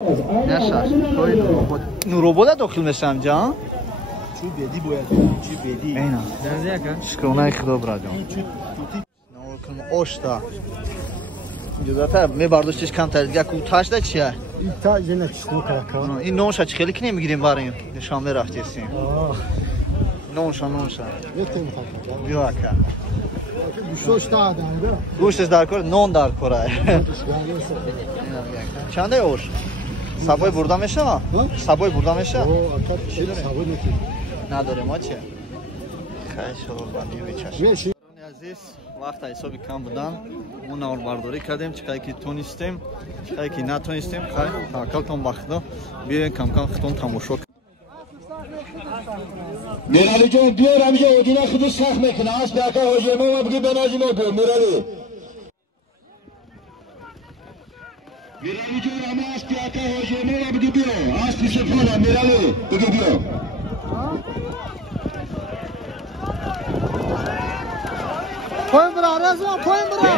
نشاش نوروبودا داخل میشم جان چی بدی باید چی بدی اینا درزه کن شکرانه خدا برادم نور آشتا جدا می برداشتش کم تر دیگه کوتاش ده چیه این تاج نه چطور کاکا این نونش خیلی که نمیگیریم برای شام رفتیم نونش بهتون میخوام بیا که گوشتش دادم ده گوشتش در کار نون در کاره چنده اوش سبای برده میشه ما سبای برده میشه نداره ما چیه خیلی شروع بندی بچش عزیز وقت حسابی کم بودن اون نور برداری کردیم چقدر که تونستیم چقدر که نتونستیم خیلی توکلتون بخدا بیاین کم کم خودتون تماشا میرالی جان بیار همیشه اودینا خودش سخت میکنه از پیاکا حاجی ما بگی بنازی ما بیار میرالی جان همه از پیاکا حاجی ما بگی بیار از پیش فولا میرالی بگی بیار پایین برا رزوان پایین برا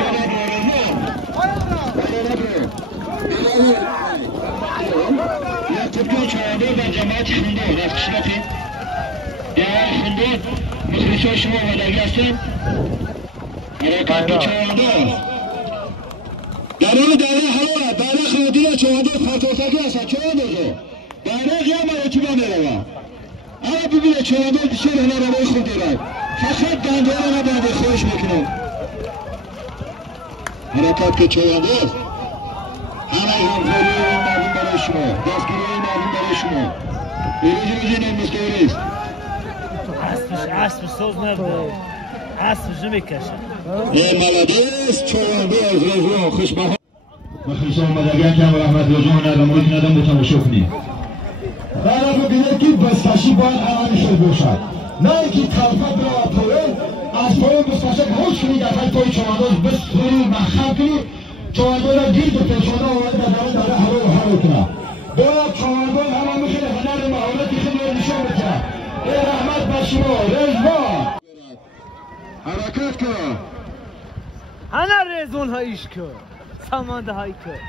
Yaptıktan çoğaldı ben cemaat şunda rastışlatı. Değer şunda Mısır'ı şuma kadar gelsin. Harekatlı çoğaldı. Daire hava, daire kağıdıyla çoğaldı. Fatosaki yasa çoğaldı o. Daire kıyama ekiba merhaba. Ama bir bile çoğaldı dışarı hına arabayı kurdular. Fakat dandırana bağlı hoş mekinim. Harekatlı çoğaldı. همه همکاری مردم برای شما دستگیری مردم برای شما ایروزی نمیستوریست اسب سوز نرده اسب نمیکشه این ملادیس چوانده از رزوان خوشبخت و خوش آمدگن کم رحمت رزوان ندم روی ندم با تماشا کنید برای بگیده که بستشی باید عملی شد باشد نه اینکه طرفت را پایه از پایه بستشک خوش کنید از های پای چوانده بستوری مخم کنید چواندو را گیر به پیشانه آمده داره هوا و هوا کنه باید چواندو همه میخیره هنر مهارتی خیلی نشان بکنه ای رحمت بر شما رزوان حرکت کن هنر رزون هایش که سامانده هایی که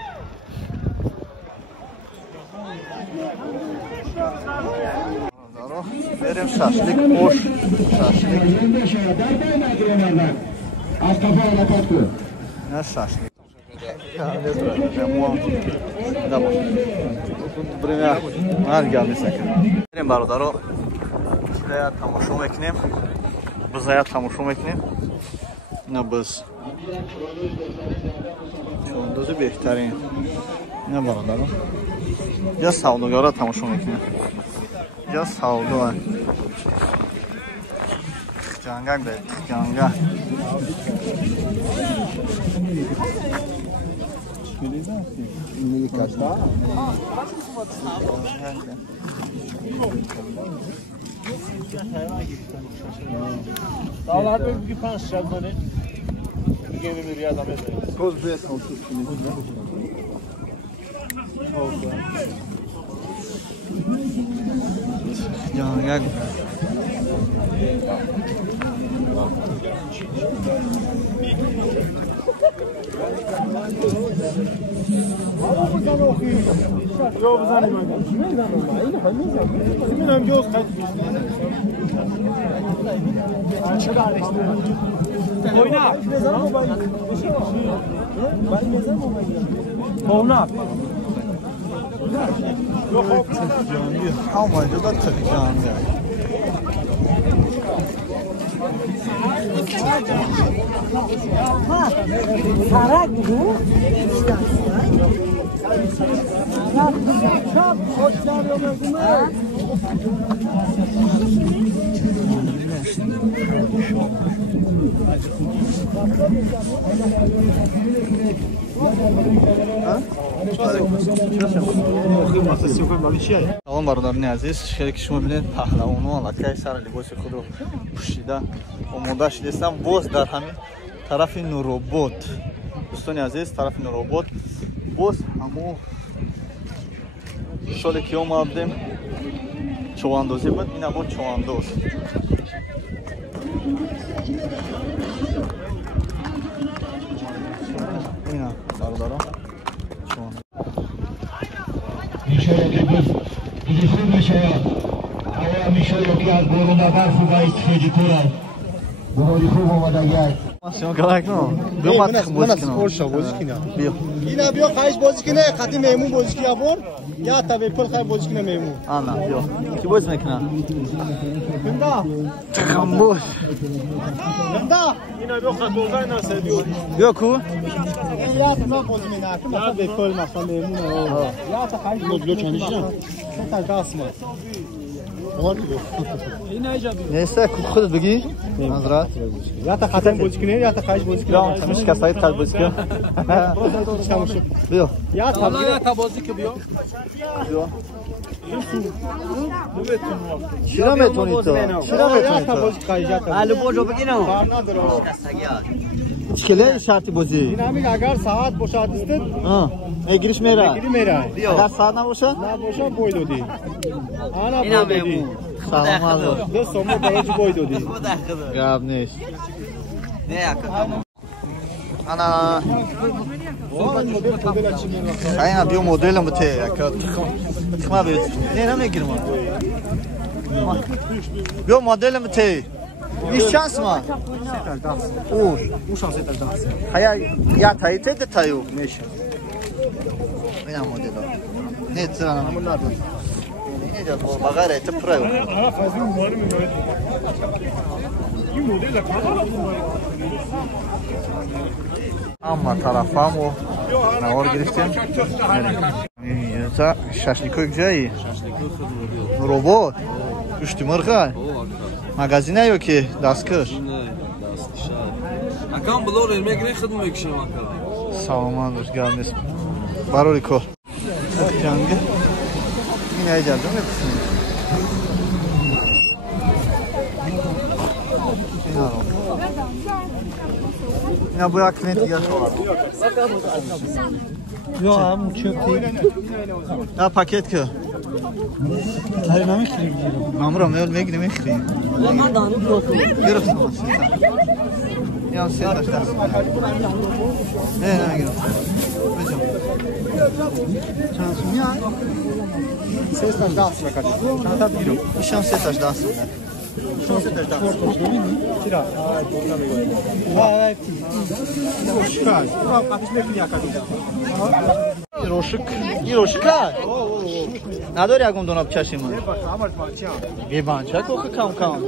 بریم ششلیک خوش ششلیک در بین ندارم از کفا حرکت کن نه ششلیک بریم برادرها زیاد تماشا میکنیم زیاد تماشا میکنیم نه بس چوندوزی بهترین نه برادرها یا سوداگرها تماشا میکنیم یا سودا جنگک بید جنگک این یک کشتا داولار بگی 5 شب کنه دیگه میمیری آدم بده توز بیت کنسوز کنید جنگک یا بزنی من هم جوز خیلی oyna. Oyna. Yok Havacı da tıklandı. Tarak bu. Çok hoşlar yolladınız. سلام برادران عزیز، خیلی که شما ببینید پهلوانان لکه سر لباس خود رو پوشیده آماده شده‌اند. باز در همین طرف نوروباد دوستان عزیز، طرف نوروباد باز همون شالی که آمدیم چواندازی بود. این بود چوانداز. اینا برادران چوانداز انشاءالله که روزی خوب بشه. هوا هم انشاءالله که از بارون و برف و باعث خیلی کنم. بهاری خوب آمده گرد. ماسیون کلاک نو بیو مات بازی کنم بیو اینا بیا خواهش بازی کنه خاطی میمون بازی کنه بر یا تا به پل خواهش بازی کنه میمون آنا بیو کی بازی میکنه بندا خموش بندا اینا بیا خاطر ناسه بیو کو یا تا بازی میکنه مثلا به پل مثلا میمون یا تا خواهش مدلو چنیشن تا داست ما نیسته خودت بگی نظرات یا تا خاطر بازی کنه یا تا خواهش بازی کنه یا همش کسایت خود بازی کن بیو یا تا بازی که بیا چرا میتونی تو چرا میتونی تو الو بوجو بگینم چکله شرطی بازی این اگر ساعت باشه است گیرش میره میره اگر ساعت نباشه نباشه بوی دادی انا بوی دادی سلام علیکم دو سومو برای بوی دادی گاب نیست انا اینا بیو مدلم بته تخما بیو نه نمیگیرم بیو مدلم بته ایش چانس ما اوش شانس تا داست هيا يا تايته ده تايو ماشي وين موديل نه ترى من نار نه ده بغاره تبرايو اما طرفامو نهار گرفتیم تا شاشلیکو جایی ربات گوشت مرغ مغازینه یا که دستکش Akam bulur elmek ne kadın bekşim akam. Sağlamandır gelmez. Baroliko. Jangi. Yine geldi mi? Ya bu aknet ya. Yo am çöp değil. Ya paket ki. Hayır ne mikri? Mamram öl meg ne mikri. Görürsün sen. Ya sen taşlar. Ne gel. Şansım ya. Ses taş dağıtsın bakalım. Şansım giriyor. İşam sen taş dağıtsın. Şans sen taş dağıtsın. Tira. Vay. Şükür. Bu kaçmış bir yakaladı. Iroshik ha? Nadori agum donab chashima. Be bancha ko kam kam.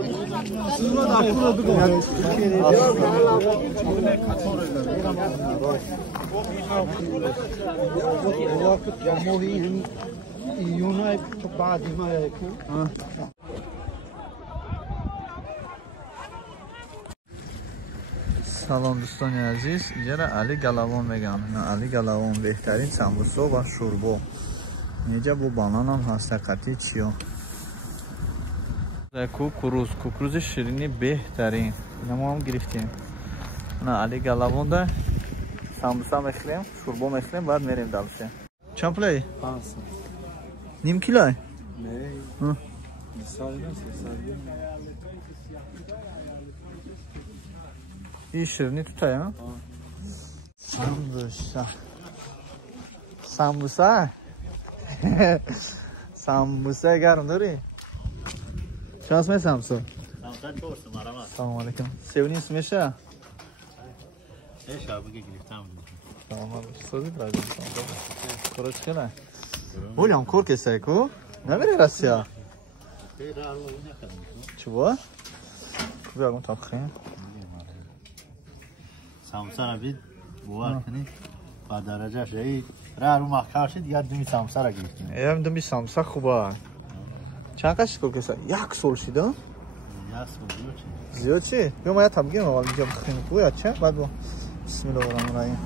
سلام دوستان عزیز، اینجا علی گلوان میگم. علی گلوان بهترین سمبوسا و شوربا. اینجا با بانان هم هست. قطعی چیا؟ کوکروز شیرینی بهترین. ما هم گرفتیم. نه علی گلوان ده سمبوسا میخوریم، شوربا میخوریم، بعد میریم دلشه. چند پلی؟ 500. نیم کیلو؟ نه. این شیرینی تو تایی ها؟ سمبوسا سمبوسا گرم داری؟ چه اسمه سمبوسا؟ سلام علیکم. سیونی اسمشه؟ سلام علیکم. سوزی برازیم کورا چکنه؟ بولیم کور کسی کو؟ نمیره رسیا؟ چه با؟ کوبی اگم تبخیم؟ سامسا رو بید بوار کنی با درجه شدید را رو مخکار شد یا دومی سامسا را گرفتیم ایم دومی سامسا خوبه چند قشت کل کسا؟ یک سول شده؟ یک سول زیاد چی؟ بیا ما یا تبگیم اول اینجا بخیم بوید چه؟ بعد با بسم الله الرحمن الرحیم